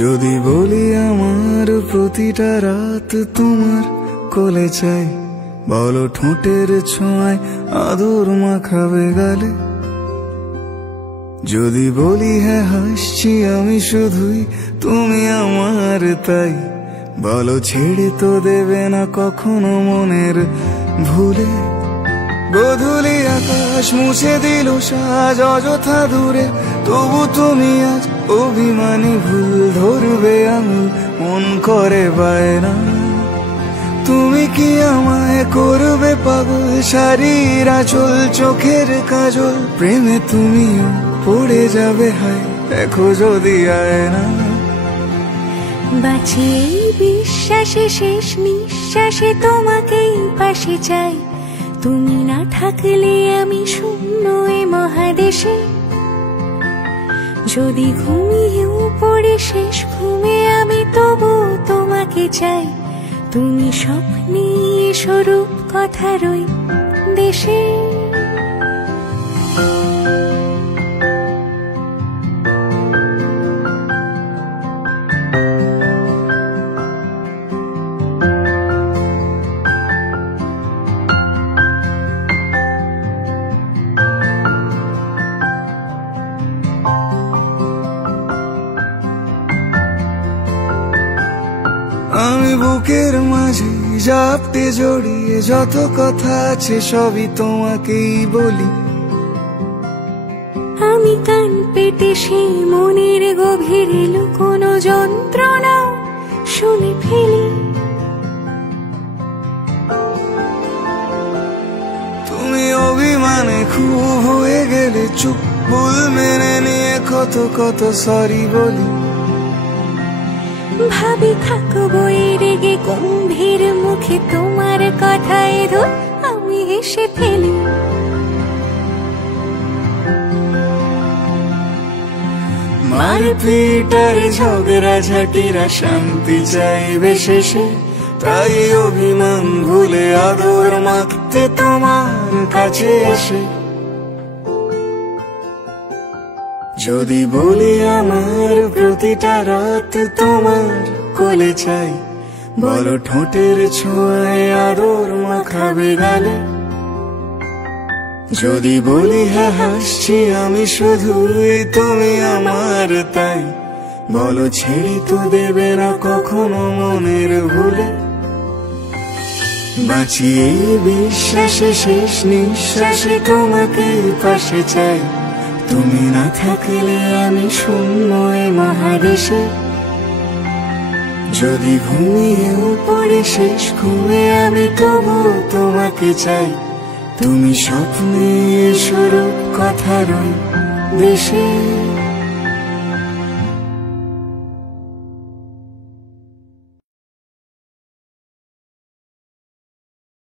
যদি বলি আমার প্রতিটা রাত তোমার কোলে চাই, বলো ঠোঁটের ছোঁয়ায় আদর মাখাবে গালে। যদি বলি হ্যাঁ হাসছি আমি শুধুই, তুমি আমার তাই, বলো ছেড়ে তো দেবে না কখনো মনের ভুলে। গোধূলি আকাশ মুছে দিল সাজ অযথা দূরে, তবু তুমি আজ অভিমানী ভুল ধরবে আঙুল, মন করে বায়না। তুমি কি আমায় করবে পাগল, শাড়ির আঁচল চোখের কাজল, প্রেমে তুমিও পড়ে যাবে হায় দেখো যদি আয়না। বাঁচি এই বিশ্বাসে শেষ নিঃশ্বাসে তোমাকেই পাশে চাই, তুমি না থাকলে আমি শূন্য এ মহাদেশে। যদি ঘুমিয়েও পড়ে শেষ ঘুমে আমি তবু তোমাকে চাই, তুমি স্বপ্নে স্বরূপ কথারই দেশে। আমি বুকের মাঝে জাপটে জড়িয়ে যত কথা আছে সবই তোমাকেই বলি। আমি কান পেতে সেই মনের গভীরে লুকোনো যন্ত্রণা শুনে ফেলি। তুমি অভিমানে খুব হয়ে গেলে চুপ, ভুল মেনে নিয়ে কত কত সরি বলি। ভাবি থাকবো এই রেগে গম্ভীর মুখে তোমার কথায় ধর আমি হেসে ফেলি। মারপিট আর ঝগড়া ঝাঁটিরা শান্তি চাইবে শেষে, তাই অভিমান ভুলে আদর মাখতে তোমার কাছে এসে। যদি বলি আমার প্রতিটা রাত তোমার কোলে চাই, বলো ঠোঁটের ছোঁয়ায় আদর মাখাবে গালে। যদি বলি হ্যাঁ হাসছি আমি শুধুই, তুমি আমার তাই, বলো ছেড়ে তো দেবে না কখনো মনের ভুলে। বাঁচি এই বিশ্বাসে শেষ নিঃশ্বাসে তোমাকেই পাশে চাই, তুমি না থাকলে আমি শূন্য এ মহাদেশে। যদি ঘুমিয়েও পড়ে শেষ ঘুমে আমি তবু তোমাকে চাই, তুমি স্বপ্নে স্বরূপ কথারই দেশে।